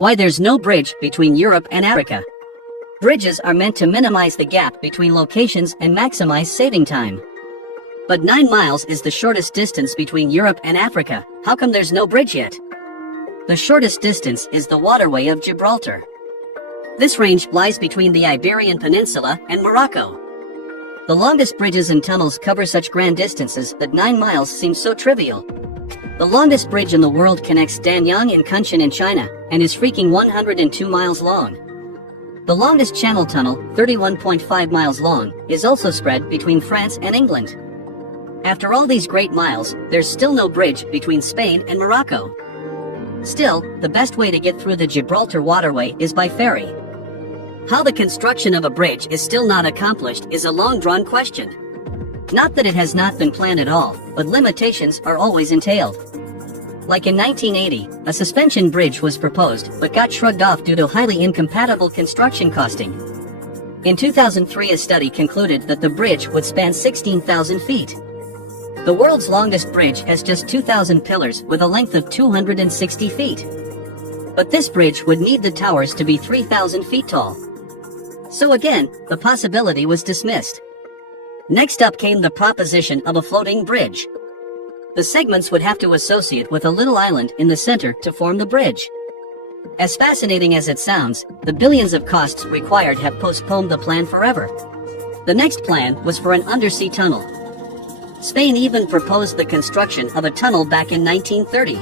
Why there's no bridge between Europe and Africa. Bridges are meant to minimize the gap between locations and maximize saving time. But 9 miles is the shortest distance between Europe and Africa. How come there's no bridge yet? The shortest distance is the waterway of Gibraltar. This range lies between the Iberian Peninsula and Morocco. The longest bridges and tunnels cover such grand distances that 9 miles seems so trivial. The longest bridge in the world connects Danyang and Kunshan in China, and is freaking 102 miles long. The longest channel tunnel, 31.5 miles long, is also spread between France and England. After all these great miles, there's still no bridge between Spain and Morocco. Still, the best way to get through the Gibraltar waterway is by ferry. How the construction of a bridge is still not accomplished is a long-drawn question. Not that it has not been planned at all, but limitations are always entailed. Like in 1980, a suspension bridge was proposed but got shrugged off due to highly incompatible construction costing. In 2003, a study concluded that the bridge would span 16,000 feet. The world's longest bridge has just 2,000 pillars with a length of 260 feet. But this bridge would need the towers to be 3,000 feet tall. So again, the possibility was dismissed. Next up came the proposition of a floating bridge. The segments would have to associate with a little island in the center to form the bridge. As fascinating as it sounds, the billions of costs required have postponed the plan forever. The next plan was for an undersea tunnel. Spain even proposed the construction of a tunnel back in 1930.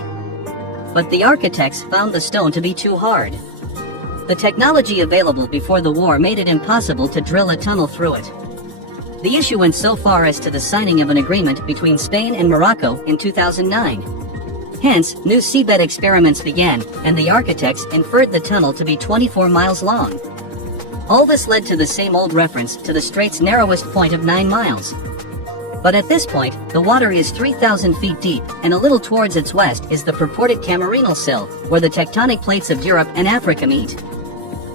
But the architects found the stone to be too hard. The technology available before the war made it impossible to drill a tunnel through it. The issue went so far as to the signing of an agreement between Spain and Morocco in 2009. Hence, new seabed experiments began, and the architects inferred the tunnel to be 24 miles long. All this led to the same old reference to the strait's narrowest point of 9 miles. But at this point, the water is 3,000 feet deep, and a little towards its west is the purported Cameronal Sill, where the tectonic plates of Europe and Africa meet.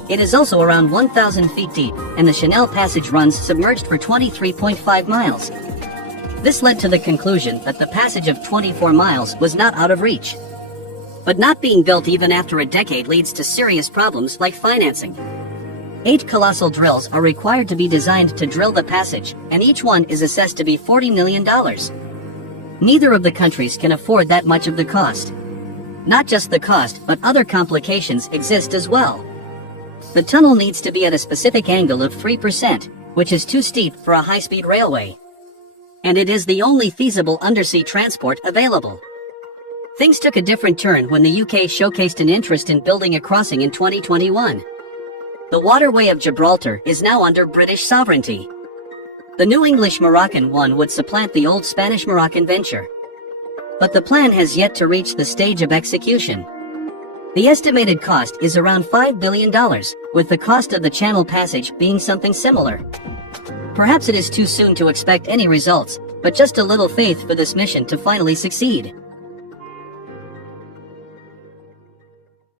It is also around 1,000 feet deep, and the Chanel Passage runs submerged for 23.5 miles. This led to the conclusion that the passage of 24 miles was not out of reach. But not being built even after a decade leads to serious problems like financing. 8 colossal drills are required to be designed to drill the passage, and each one is assessed to be $40 million. Neither of the countries can afford that much of the cost. Not just the cost, but other complications exist as well. The tunnel needs to be at a specific angle of 3%, which is too steep for a high-speed railway. And it is the only feasible undersea transport available. Things took a different turn when the UK showcased an interest in building a crossing in 2021. The waterway of Gibraltar is now under British sovereignty. The new English-Moroccan one would supplant the old Spanish-Moroccan venture. But the plan has yet to reach the stage of execution. The estimated cost is around $5 billion, with the cost of the Channel Passage being something similar. Perhaps it is too soon to expect any results, but just a little faith for this mission to finally succeed.